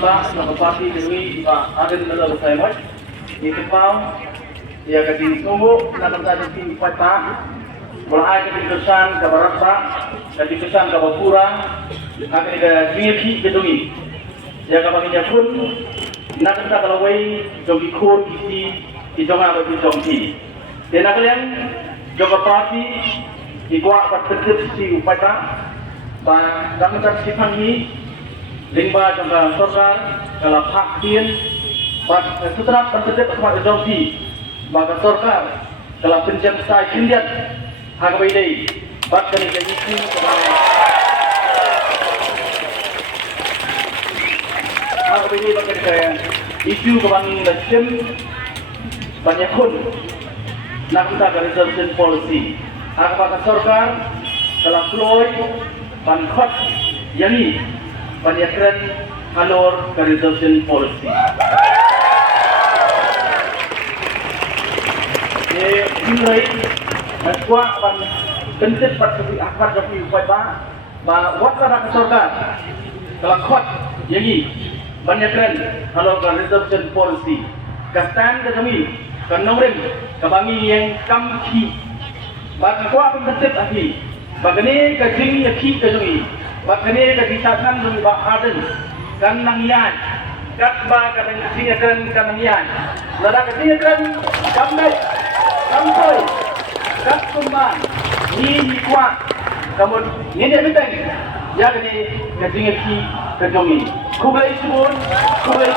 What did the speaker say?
ba na kapati kami ada dalam saya itu pau ya kadi tunggu na kata di pata mulai kadi kesan ke barata kadi kesan ke bapura akan ke sini gedungi ya kapagi pun na kata kalau wei jogi khur kisi di jonga bagi jongti dan kalian joga parti di kuat bertetap si upata ba kami tak sipangi lingba jangka sorgar kalau hak tien setelah bertetap kepada jongti maka sorgar kalau pencen sai kindian hak bayi bak kami ke isu hak bayi bak ke isu kebangi nasib banyak pun nak kita ke resolution policy hak maka sorgar kalau kloy bankhot yani penyekran halor ke resolution policy. Ini masukwa ban bentuk parti akbar jadi upaya bah waktu kesorgan kalau khot yani penyekran halor ke resolution policy. Kastan ke kami ke nomor kebangi yang kamki bagi kuat bentuk lagi bagani ke jing yaki ke kami bagani ke disatan kami bahaden kan nangian katba ka singakan kanangian lada ka singakan kamne kamsoy katkumban ni kwa kamu ni dia benteng ya ni ka jingaki ka jongi kubai subun kubai